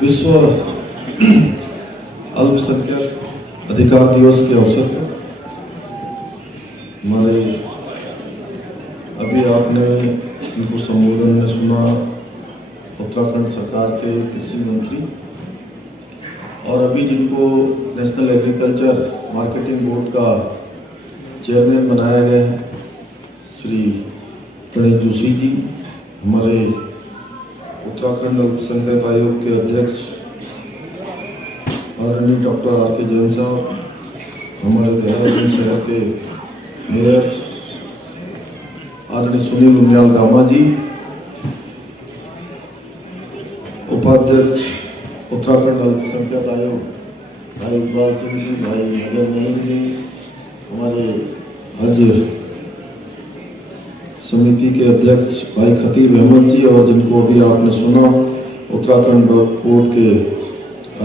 विश्व अल्पसंख्यक अधिकार दिवस के अवसर पर हमारे अभी आपने इनको संबोधन में सुना उत्तराखंड सरकार के कृषि मंत्री और अभी जिनको नेशनल एग्रीकल्चर मार्केटिंग बोर्ड का चेयरमैन बनाया गया है श्री गणेश जोशी जी, हमारे उत्तराखंड अल्पसंख्यक आयोग के अध्यक्ष आदरणीय डॉक्टर आर के जैन साहब, हमारे देहरादून शहर के मेयर आदरणीय सुनील उनियाल गामा जी, उपाध्यक्ष उत्तराखंड अल्पसंख्यक आयोग भाई इकबाल सिंह जी, भाई नगर नईम जी, हमारे हज समिति के अध्यक्ष भाई खतीब अहमद जी और जिनको अभी आपने सुना उत्तराखंड बोर्ड के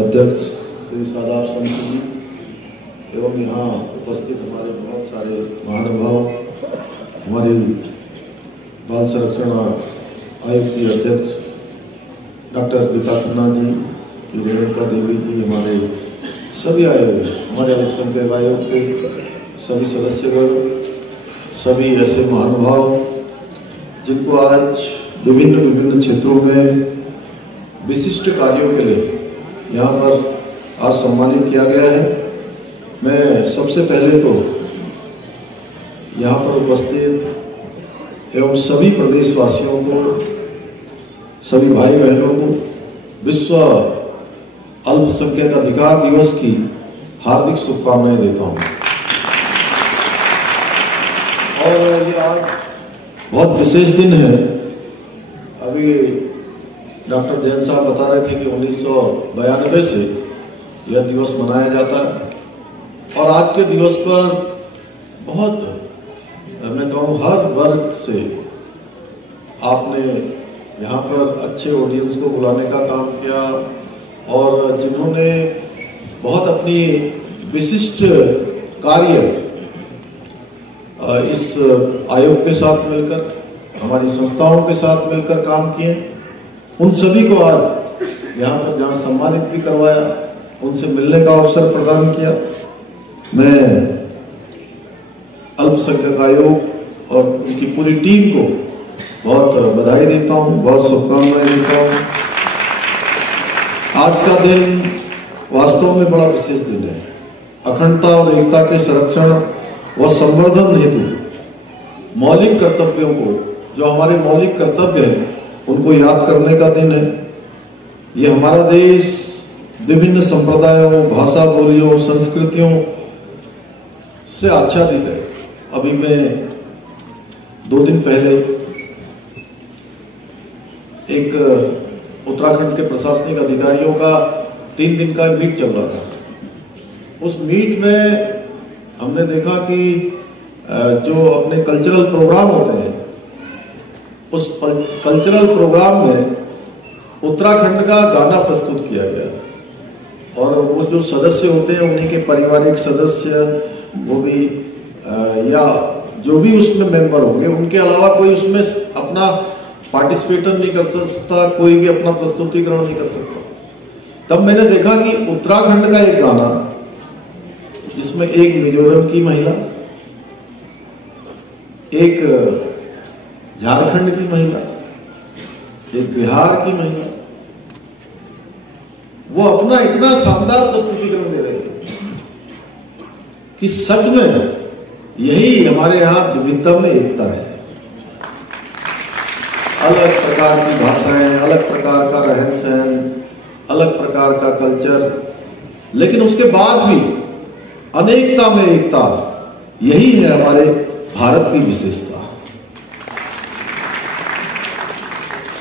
अध्यक्ष श्री सादाब शमशी जी एवं यहाँ उपस्थित हमारे बहुत सारे महानुभाव, हमारी बाल संरक्षण आयोग की अध्यक्ष डॉक्टर गीता खन्ना जी, रेणुका देवी जी, हमारे सभी आयोग, हमारे अल्पसंख्यक आयोग के सभी सदस्यगण, सभी ऐसे महानुभाव जिनको आज विभिन्न क्षेत्रों में विशिष्ट कार्यों के लिए यहाँ पर आज सम्मानित किया गया है। मैं सबसे पहले तो यहाँ पर उपस्थित एवं सभी प्रदेशवासियों को, सभी भाई बहनों को विश्व अल्पसंख्यक अधिकार दिवस की हार्दिक शुभकामनाएं देता हूँ। और ये आज बहुत विशेष दिन है। अभी डॉक्टर जैन साहब बता रहे थे कि 1992 से यह दिवस मनाया जाता है और आज के दिवस पर बहुत, मैं कहूँ, हर वर्ग से आपने यहाँ पर अच्छे ऑडियंस को बुलाने का काम किया और जिन्होंने बहुत अपनी विशिष्ट कार्य इस आयोग के साथ मिलकर, हमारी संस्थाओं के साथ मिलकर काम किए, उन सभी को आज यहाँ पर जहाँ सम्मानित भी करवाया, उनसे मिलने का अवसर प्रदान किया। मैं अल्पसंख्यक आयोग और उनकी पूरी टीम को बहुत बधाई देता हूँ, बहुत शुभकामनाएं देता हूँ। आज का दिन वास्तव में बड़ा विशेष दिन है। अखंडता और एकता के संरक्षण व संवर्धन हेतु मौलिक कर्तव्यों को, जो हमारे मौलिक कर्तव्य हैं, उनको याद करने का दिन है। ये हमारा देश विभिन्न संप्रदायों, भाषा, बोलियों, संस्कृतियों से आच्छादित है। अभी मैं 2 दिन पहले एक उत्तराखंड के प्रशासनिक अधिकारियों का 3 दिन का मीट चल रहा था। उस मीट में हमने देखा कि जो अपने कल्चरल प्रोग्राम होते हैं, उस कल्चरल प्रोग्राम में उत्तराखंड का गाना प्रस्तुत किया गया और वो जो सदस्य होते हैं, उन्हीं के पारिवारिक सदस्य, वो भी या जो भी उसमें मेंबर होंगे, उनके अलावा कोई उसमें अपना पार्टिसिपेशन नहीं कर सकता, कोई भी अपना प्रस्तुतिकरण नहीं कर सकता। तब मैंने देखा कि उत्तराखंड का एक गाना, जिसमें एक मिजोरम की महिला, एक झारखंड की महिला, एक बिहार की महिला, वो अपना इतना शानदार प्रस्तुतिकरण दे रहे थे कि सच में यही हमारे यहाँ विविधता में एकता है। अलग प्रकार की भाषाएं, अलग प्रकार का रहन सहन, अलग प्रकार का कल्चर, लेकिन उसके बाद भी अनेकता में एकता, यही है हमारे भारत की विशेषता।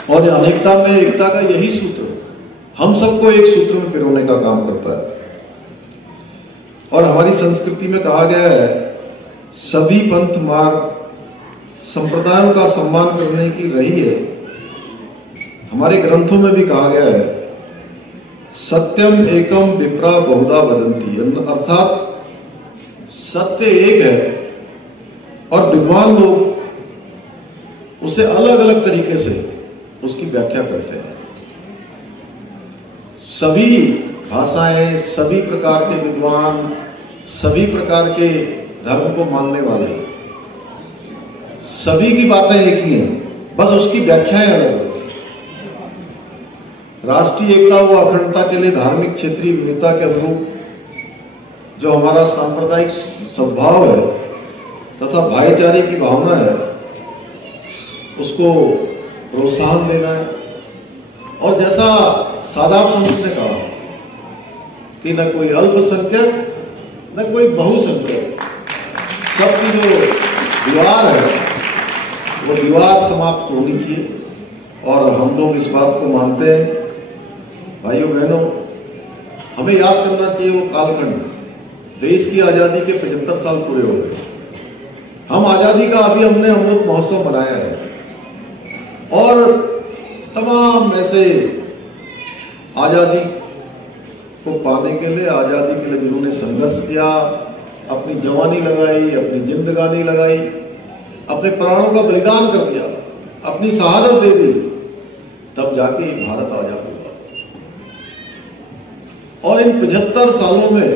और अनेकता में एकता का यही सूत्र हम सबको एक सूत्र में पिरोने का काम करता है। और हमारी संस्कृति में कहा गया है, सभी पंथ मार्ग संप्रदायों का सम्मान करने की रही है। हमारे ग्रंथों में भी कहा गया है, सत्यम एकम विप्रा बहुधा वदंती, अर्थात सत्य एक है और विद्वान लोग उसे अलग अलग तरीके से उसकी व्याख्या करते हैं। सभी भाषाएं, सभी प्रकार के विद्वान, सभी प्रकार के धर्म को मानने वाले, सभी की बातें एक ही हैं, बस उसकी व्याख्याएं अलग अलग। राष्ट्रीय एकता व अखंडता के लिए धार्मिक क्षेत्रीय विविधता के अनुरूप जो हमारा सांप्रदायिक सद्भाव है तथा भाईचारे की भावना है, उसको प्रोत्साहन देना है। और जैसा सादाब समूह ने कहा कि न कोई अल्पसंख्यक न कोई बहुसंख्यक, सबकी जो दीवार है वो दीवार समाप्त होनी चाहिए। और हम लोग इस बात को मानते हैं। भाइयों बहनों, हमें याद करना चाहिए वो कालखंड, देश की आज़ादी के 75 साल पूरे हो गए। हम आज़ादी का अभी हमने अमृत महोत्सव मनाया है और तमाम ऐसे आज़ादी को पाने के लिए, आज़ादी के लिए जिन्होंने संघर्ष किया, अपनी जवानी लगाई, अपनी जिंदगानी लगाई, अपने प्राणों का बलिदान कर दिया, अपनी शहादत दे दी, तब जाके ये भारत आजाद हुआ। और इन 75 सालों में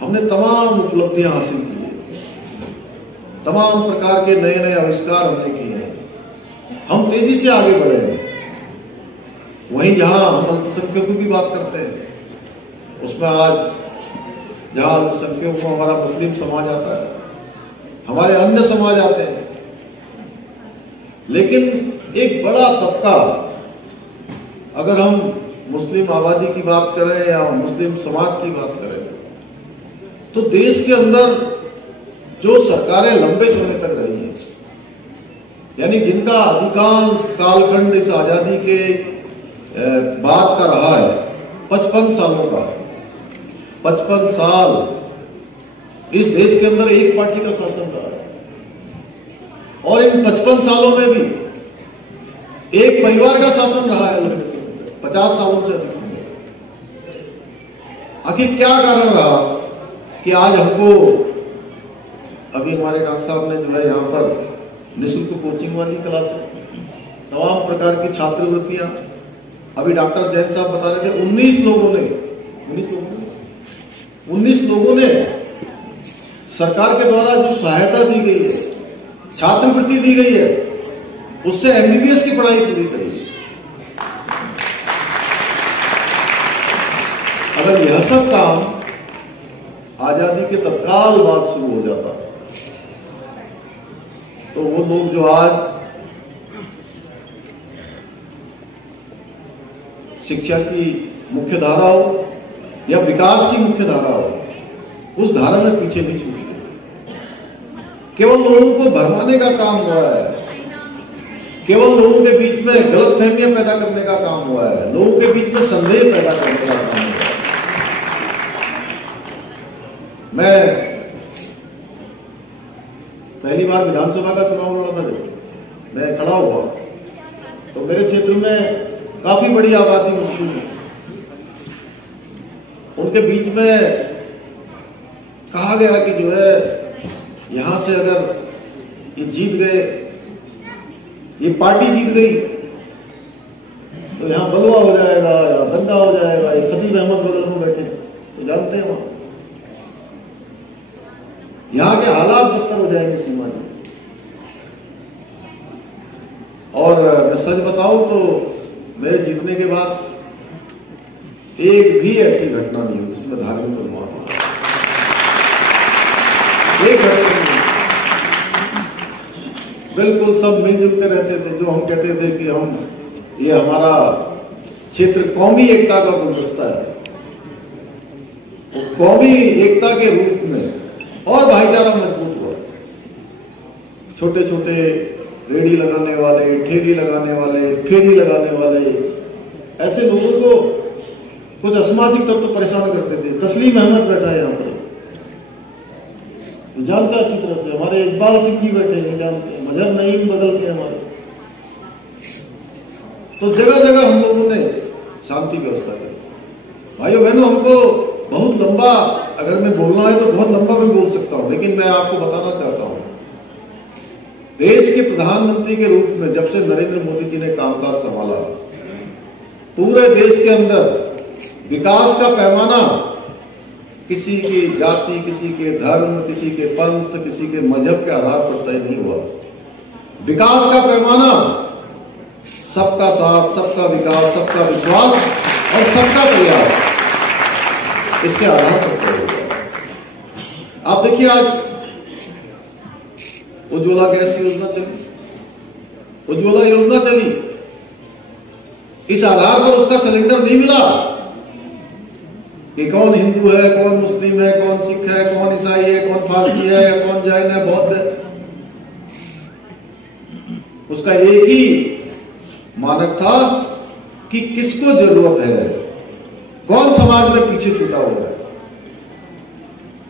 हमने तमाम उपलब्धियां हासिल की है, तमाम प्रकार के नए नए आविष्कार हमने किए हैं, हम तेजी से आगे बढ़े हैं। वहीं जहां हम अल्पसंख्यकों की बात करते हैं, उसमें आज जहां अल्पसंख्यकों को हमारा मुस्लिम समाज आता है, हमारे अन्य समाज आते हैं, लेकिन एक बड़ा तबका, अगर हम मुस्लिम आबादी की बात करें या मुस्लिम समाज की बात करें, तो देश के अंदर जो सरकारें लंबे समय तक रही हैं, यानी जिनका अधिकांश कालखंड इस आजादी के बाद का रहा है, 55 सालों का, 55 साल इस देश के अंदर एक पार्टी का शासन रहा है। और इन 55 सालों में भी एक परिवार का शासन रहा है लंबे समय तक, 50 सालों से अधिक समय। आखिर क्या कारण रहा कि आज हमको, अभी हमारे डॉक्टर साहब ने जो है यहाँ पर निःशुल्क कोचिंग वाली क्लासें, तमाम प्रकार की छात्रवृत्तियां, अभी डॉक्टर जैन साहब बता रहे थे 19 लोगों ने सरकार के द्वारा जो सहायता दी गई है, छात्रवृत्ति दी गई है, उससे MBBS की पढ़ाई पूरी करी। अगर यह सब काम आजादी के तत्काल बाद शुरू हो जाता, तो वो लोग जो आज शिक्षा की मुख्य धारा हो या विकास की मुख्य धारा हो, उस धारा में पीछे नहीं छूटते। केवल लोगों को भरमाने का काम हुआ है, केवल लोगों के बीच में गलतफहमियां पैदा करने का काम हुआ है, लोगों के बीच में संदेह पैदा करने का काम हुआ है। मैं पहली बार विधानसभा का चुनाव लड़ा था, जब मैं खड़ा हुआ तो मेरे क्षेत्र में काफी बड़ी आबादी मुस्लिम है। उनके बीच में कहा गया कि जो है यहां से अगर ये जीत गए, ये पार्टी जीत गई, तो यहां बलवा हो जाएगा या दंगा हो जाएगा। ये खतीब अहमद बगल में बैठे तो जानते हैं, वहां यहां के हालात बदतर हो जाएंगे सीमा जी। और मैं सच बताऊं तो मेरे जीतने के बाद एक भी ऐसी घटना नहीं हुई जिसमें धार्मिक उन्माद हो, एक घटना नहीं। बिल्कुल सब मिलजुल कर रहते थे। जो हम कहते थे कि हम, ये हमारा क्षेत्र कौमी एकता का गुलदस्ता है, तो कौमी एकता के रूप में और भाईचारा मजबूत हुआ। छोटे छोटे रेडी लगाने वाले, ठेली लगाने वाले, फेरी लगाने वाले, ऐसे लोगों को कुछ असामाजिक तत्व परेशान करते थे। तस्लीम अहमद बैठा है यहाँ पर, जानते हैं अच्छी तरह से। हमारे इकबाल सिंह जी बैठे हैं, जानते हैं। मजहर नईम बगल के हमारे। तो जगह जगह हम लोगों ने शांति व्यवस्था करी। भाइयों बहनों, हमको बहुत लंबा अगर मैं बोलना है तो बहुत लंबा मैं बोल सकता हूं, लेकिन मैं आपको बताना चाहता हूं, देश के प्रधानमंत्री के रूप में जब से नरेंद्र मोदी जी ने कामकाज संभाला, पूरे देश के अंदर विकास का पैमाना किसी की जाति, किसी के धर्म, किसी के पंथ, किसी के मजहब के आधार पर तय नहीं हुआ। विकास का पैमाना सबका साथ, सबका विकास, सबका विश्वास और सबका प्रयास, इसके आधार पर तय हुआ। आप देखिए, आज उज्ज्वला गैस योजना चली, उज्ज्वला योजना चली, इस आधार पर उसका सिलेंडर नहीं मिला कि कौन हिंदू है, कौन मुस्लिम है, कौन सिख है, कौन ईसाई है, कौन पारसी है, या कौन जैन है, बौद्ध है। उसका एक ही मानक था कि किसको जरूरत है, कौन समाज में पीछे छूटा हुआ है।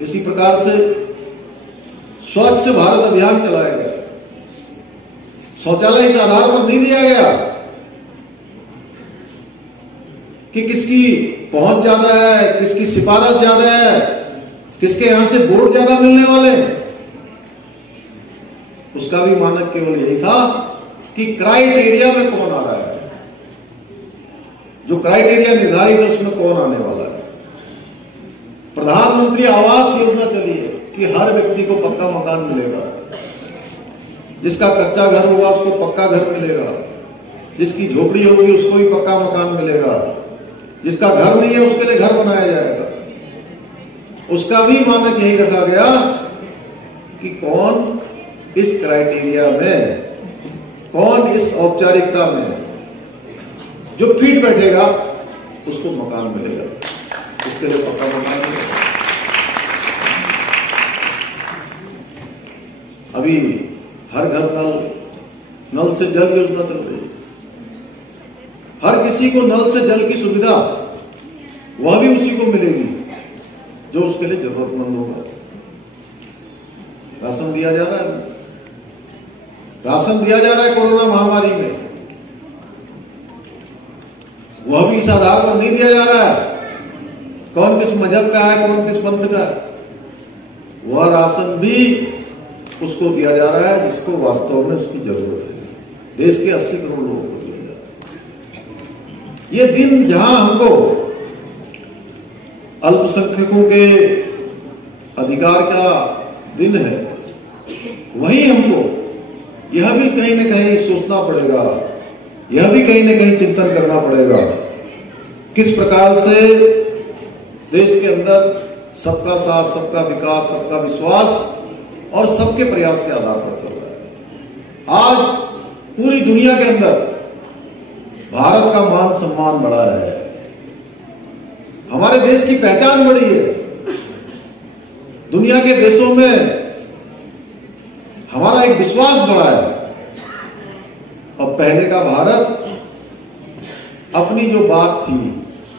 इसी प्रकार से स्वच्छ भारत अभियान चलाया गया। शौचालय इस आधार पर नहीं दिया गया कि किसकी पहुंच ज्यादा है, किसकी सिफारिश ज्यादा है, किसके यहां से वोट ज्यादा मिलने वाले हैं। उसका भी मानक केवल यही था कि क्राइटेरिया में कौन आ रहा है, जो क्राइटेरिया निर्धारित है उसमें कौन आने वाला है। प्रधानमंत्री आवास योजना चली है कि हर व्यक्ति को पक्का मकान मिलेगा, जिसका कच्चा घर होगा उसको पक्का घर मिलेगा, जिसकी झोपड़ी होगी उसको भी पक्का मकान मिलेगा, जिसका घर नहीं है उसके लिए घर बनाया जाएगा। उसका भी मानक यही रखा गया कि कौन इस क्राइटेरिया में, कौन इस औपचारिकता में जो फिट बैठेगा उसको मकान मिलेगा, उसके लिए पक्का मकान मिलेगा। अभी हर घर नल से जल योजना चल रही है। हर किसी को नल से जल की सुविधा वह भी उसी को मिलेगी जो उसके लिए जरूरतमंद होगा। राशन दिया जा रहा है, राशन दिया जा रहा है कोरोना महामारी में, वह भी इस आधार पर नहीं दिया जा रहा है कौन किस मजहब का है, कौन किस पंथ का है। वह राशन भी उसको दिया जा रहा है जिसको वास्तव में उसकी जरूरत है। देश के 80 करोड़ लोगों को दिया जा रहा है। ये दिन जहां हमको अल्पसंख्यकों के अधिकार का दिन है, वहीं हमको यह भी कहीं न कहीं सोचना पड़ेगा, यह भी कहीं न कहीं चिंतन करना पड़ेगा किस प्रकार से देश के अंदर सबका साथ, सबका विकास, सबका विश्वास और सबके प्रयास के आधार पर चल रहा है। आज पूरी दुनिया के अंदर भारत का मान सम्मान बढ़ा है, हमारे देश की पहचान बढ़ी है। दुनिया के देशों में हमारा एक विश्वास बढ़ा है। और पहले का भारत अपनी जो बात थी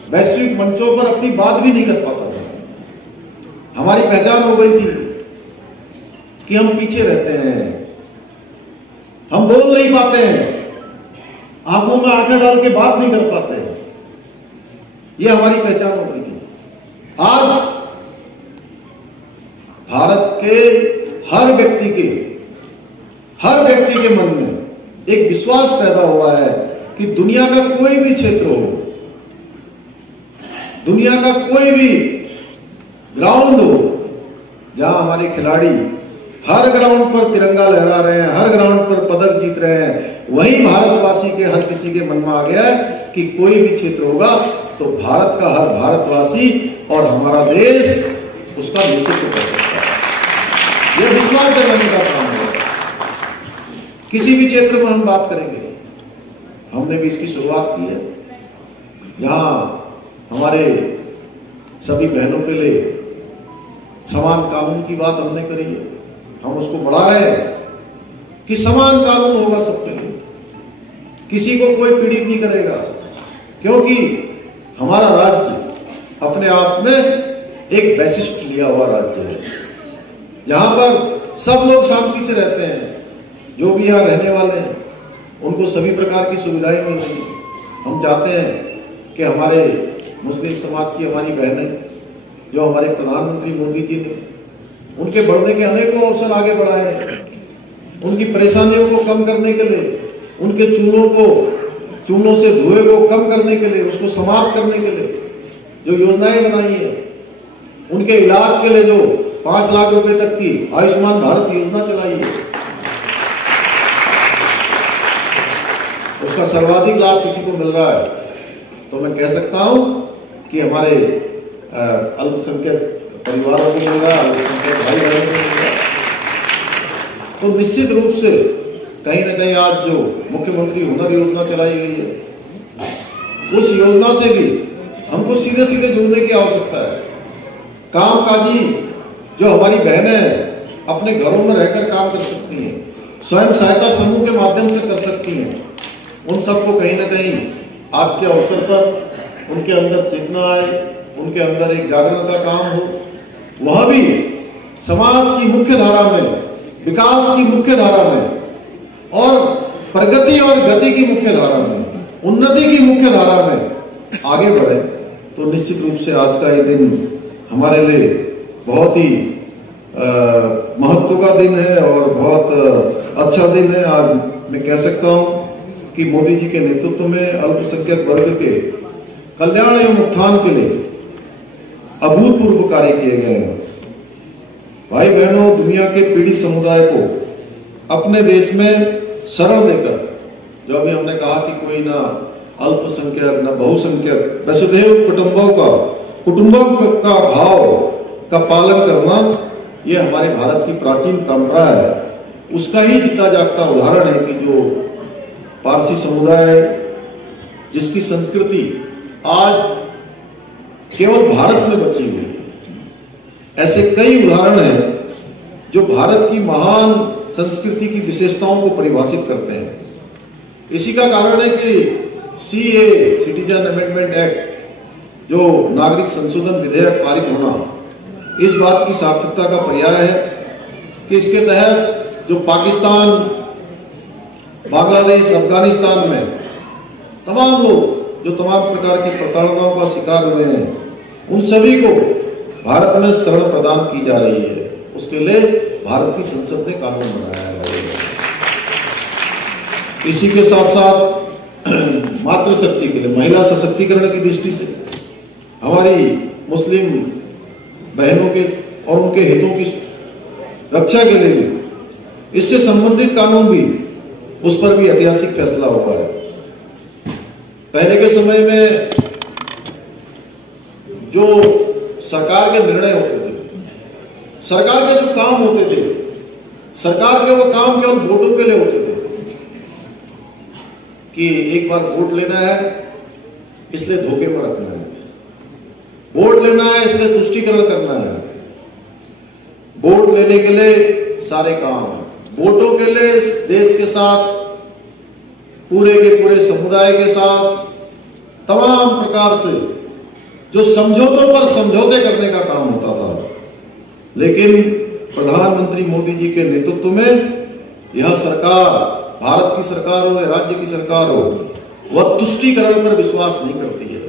वैश्विक मंचों पर अपनी बात भी नहीं कर पाता था। हमारी पहचान हो गई थी कि हम पीछे रहते हैं, हम बोल नहीं पाते हैं, आंखों में आंखें डाल के बात नहीं कर पाते हैं, यह हमारी पहचान हो गई थी। आज भारत के हर व्यक्ति के मन में एक विश्वास पैदा हुआ है कि दुनिया का कोई भी क्षेत्र हो, दुनिया का कोई भी ग्राउंड हो, जहां हमारे खिलाड़ी हर ग्राउंड पर तिरंगा लहरा रहे हैं, हर ग्राउंड पर पदक जीत रहे हैं, वही भारतवासी के हर किसी के मन में आ गया है कि कोई भी क्षेत्र होगा तो भारत का हर भारतवासी और हमारा देश उसका नेतृत्व कर सकता है। यह विश्वास जगाने का काम है। किसी भी क्षेत्र में हम बात करेंगे, हमने भी इसकी शुरुआत की है, जहां हमारे सभी बहनों के लिए समान कानून की बात हमने करी है, हम उसको बढ़ा रहे हैं कि समान कानून होगा सबके लिए, किसी को कोई पीड़ित नहीं करेगा, क्योंकि हमारा राज्य अपने आप में एक वैशिष्ट लिया हुआ राज्य है, जहां पर सब लोग शांति से रहते हैं। जो भी यहाँ रहने वाले हैं उनको सभी प्रकार की सुविधाएं मिल रही हैं। हम चाहते हैं कि हमारे मुस्लिम समाज की हमारी बहनें, जो हमारे प्रधानमंत्री मोदी जी ने उनके बढ़ने के अनेकों अवसर आगे बढ़ाए हैं, उनकी परेशानियों को कम करने के लिए, उनके चूल्हों को चूल्हों से धुएं को कम करने के लिए, उसको समाप्त करने के लिए जो योजनाएं बनाई है, उनके इलाज के लिए जो 5 लाख रुपए तक की आयुष्मान भारत योजना चलाई है, उसका सर्वाधिक लाभ किसी को मिल रहा है, तो मैं कह सकता हूं कि हमारे अल्पसंख्यक परिवारों को मिल रहा है, अल्पसंख्यक भाई बहनों को मिल रहा है। तो निश्चित रूप से कहीं ना कहीं आज जो मुख्यमंत्री हुनर योजना चलाई गई है, उस योजना से भी हमको सीधे सीधे जुड़ने की आवश्यकता है। कामकाजी जो हमारी बहनें अपने घरों में रहकर काम कर सकती हैं, स्वयं सहायता समूह के माध्यम से कर सकती हैं, उन सबको कहीं ना कहीं आज के अवसर पर उनके अंदर चेतना आए, उनके अंदर एक जागरण का काम हो, वह भी समाज की मुख्य धारा में, विकास की मुख्य धारा में और प्रगति और गति की मुख्य धारा में, उन्नति की मुख्य धारा में आगे बढ़े। तो निश्चित रूप से आज का ये दिन हमारे लिए बहुत ही महत्व का दिन है और बहुत अच्छा दिन है। आज मैं कह सकता हूं कि मोदी जी के नेतृत्व में अल्पसंख्यक वर्ग के कल्याण एवं उत्थान के लिए अभूतपूर्व कार्य किए गए हैं। भाई बहनों, दुनिया के पीड़ित समुदाय को अपने देश में शरण देकर, जो अभी हमने कहा कि कोई ना अल्पसंख्यक न बहुसंख्यक, वसुधैव कुटुंबकम का भाव का पालन करना, यह हमारे भारत की प्राचीन परंपरा है। उसका ही जीता जागता उदाहरण है कि जो पारसी समुदाय जिसकी संस्कृति आज केवल भारत में बची हुई है, ऐसे कई उदाहरण हैं जो भारत की महान संस्कृति की विशेषताओं को परिभाषित करते हैं। इसी का कारण है कि सीए सिटीजन अमेंडमेंट एक्ट, जो नागरिक संशोधन विधेयक पारित होना, इस बात की सार्थकता का पर्याय है कि इसके तहत जो पाकिस्तान, बांग्लादेश, अफगानिस्तान में तमाम लोग जो तमाम प्रकार की प्रताड़नाओं का शिकार हुए हैं, उन सभी को भारत में शरण प्रदान की जा रही है। उसके लिए भारत की संसद ने कानून बनाया है। इसी के साथ साथ मातृशक्ति के लिए, महिला सशक्तिकरण की दृष्टि से हमारी मुस्लिम बहनों के और उनके हितों की रक्षा के लिए भी इससे संबंधित कानून भी, उस पर भी ऐतिहासिक फैसला हुआ है। पहले के समय में जो सरकार के निर्णय होते थे, सरकार के जो काम होते थे, सरकार के वो काम केवल वोटों के लिए होते थे कि एक बार वोट लेना है इसलिए धोखे में रखना है, वोट लेना है इसलिए तुष्टीकरण करना है, वोट लेने के लिए सारे काम, वोटों के लिए देश के साथ, पूरे के पूरे समुदाय के साथ तमाम प्रकार से जो समझौतों पर समझौते करने का काम होता था। लेकिन प्रधानमंत्री मोदी जी के नेतृत्व में यह सरकार, भारत की सरकार हो या राज्य की सरकार हो, वह तुष्टीकरण पर विश्वास नहीं करती है।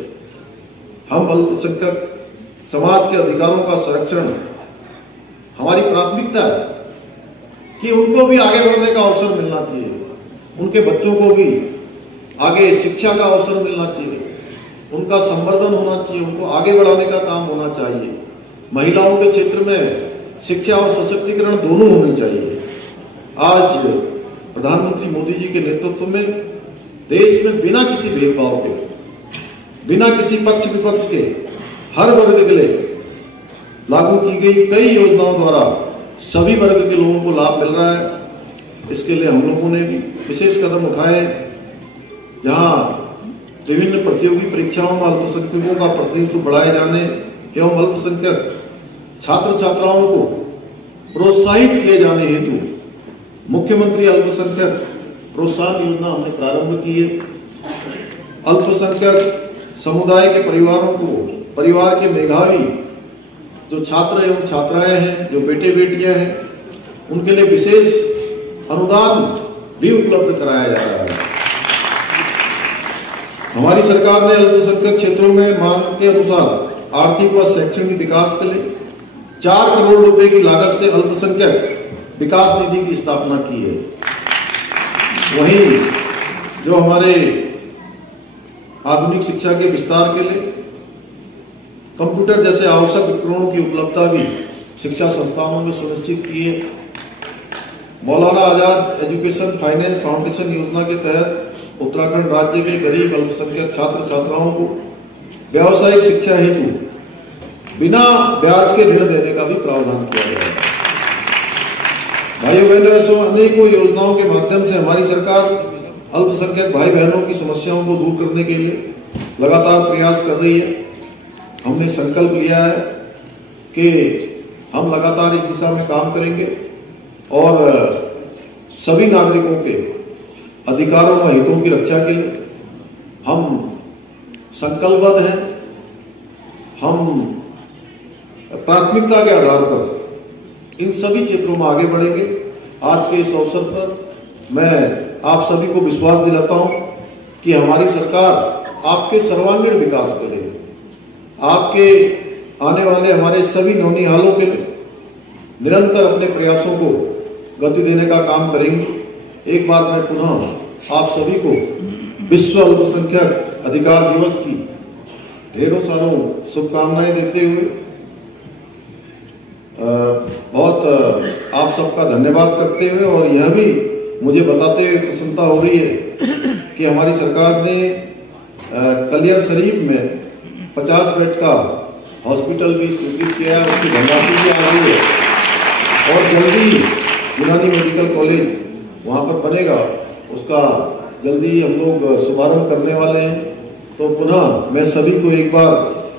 हम अल्पसंख्यक समाज के अधिकारों का संरक्षण हमारी प्राथमिकता है कि उनको भी आगे बढ़ने का अवसर मिलना चाहिए, उनके बच्चों को भी आगे शिक्षा का अवसर मिलना चाहिए, उनका संवर्धन होना चाहिए, उनको आगे बढ़ाने का काम होना चाहिए। महिलाओं के क्षेत्र में शिक्षा और सशक्तिकरण दोनों होने चाहिए। आज प्रधानमंत्री मोदी जी के नेतृत्व में देश में बिना किसी भेदभाव के, बिना किसी पक्ष विपक्ष के, हर वर्ग के लिए लागू की गई कई योजनाओं द्वारा सभी वर्ग के लोगों को लाभ मिल रहा है। इसके लिए हम लोगों ने भी विशेष कदम उठाए, जहां विभिन्न प्रतियोगी परीक्षाओं में अल्पसंख्यकों का प्रतिनिधित्व बढ़ाए जाने एवं अल्पसंख्यक छात्र छात्राओं को प्रोत्साहित किए जाने हेतु मुख्यमंत्री अल्पसंख्यक प्रोत्साहन योजना हमने प्रारंभ की है। अल्पसंख्यक समुदाय के परिवारों को, परिवार के मेधावी जो छात्र एवं छात्राएं हैं, जो बेटे बेटियां हैं, उनके लिए विशेष अनुदान भी उपलब्ध कराया जा रहा है। हमारी सरकार ने अल्पसंख्यक क्षेत्रों में मांग के अनुसार आर्थिक व शैक्षणिक विकास के लिए 4 करोड़ रुपए की लागत से अल्पसंख्यक विकास निधि की स्थापना की है। वहीं जो हमारे आधुनिक शिक्षा के विस्तार के लिए कंप्यूटर जैसे आवश्यक उपकरणों की उपलब्धता भी शिक्षा संस्थानों में सुनिश्चित की है। Maulana Azad education finance foundation योजना के तहत उत्तराखंड राज्य के गरीब अल्पसंख्यक छात्र छात्राओं को व्यावसायिक शिक्षा हेतु बिना ब्याज के ऋण देने का भी प्रावधान किया गया है। भाइयों बहनों, अनेकों योजनाओं के माध्यम से हमारी सरकार अल्पसंख्यक भाई बहनों की समस्याओं को दूर करने के लिए लगातार प्रयास कर रही है। हमने संकल्प लिया है कि हम लगातार इस दिशा में काम करेंगे और सभी नागरिकों के अधिकारों व हितों की रक्षा के लिए हम संकल्पबद्ध हैं। हम प्राथमिकता के आधार पर इन सभी क्षेत्रों में आगे बढ़ेंगे। आज के इस अवसर पर मैं आप सभी को विश्वास दिलाता हूं कि हमारी सरकार आपके सर्वांगीण विकास के लिए, आपके आने वाले हमारे सभी नौनिहालों के लिए निरंतर अपने प्रयासों को गति देने का काम करेंगे। एक बार मैं पुनः आप सभी को विश्व अल्पसंख्यक अधिकार दिवस की ढेरों सारों शुभकामनाएं देते हुए बहुत आप सबका धन्यवाद करते हुए और यह भी मुझे बताते हुए प्रसन्नता हो रही है कि हमारी सरकार ने कलियर शरीफ में 50 बेड का हॉस्पिटल भी स्वीकृत किया है, उसकी धनराशि भी आ रही है और जल्दी यूनानी मेडिकल कॉलेज वहाँ पर बनेगा, उसका जल्दी हम लोग शुभारंभ करने वाले हैं। तो पुनः मैं सभी को एक बार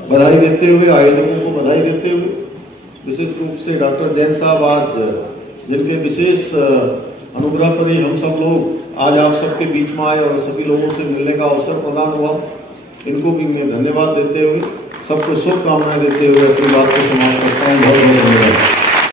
बधाई देते हुए, आयोजकों को बधाई देते हुए, विशेष रूप से डॉक्टर जैन साहब आज जिनके विशेष अनुग्रह पर ही हम सब लोग आज आप सबके बीच में आए और सभी लोगों से मिलने का अवसर प्रदान हुआ, इनको भी मैं धन्यवाद देते हुए, सबको शुभकामनाएं देते हुए अपनी बात को समाप्त करता हूँ। बहुत बहुत धन्यवाद।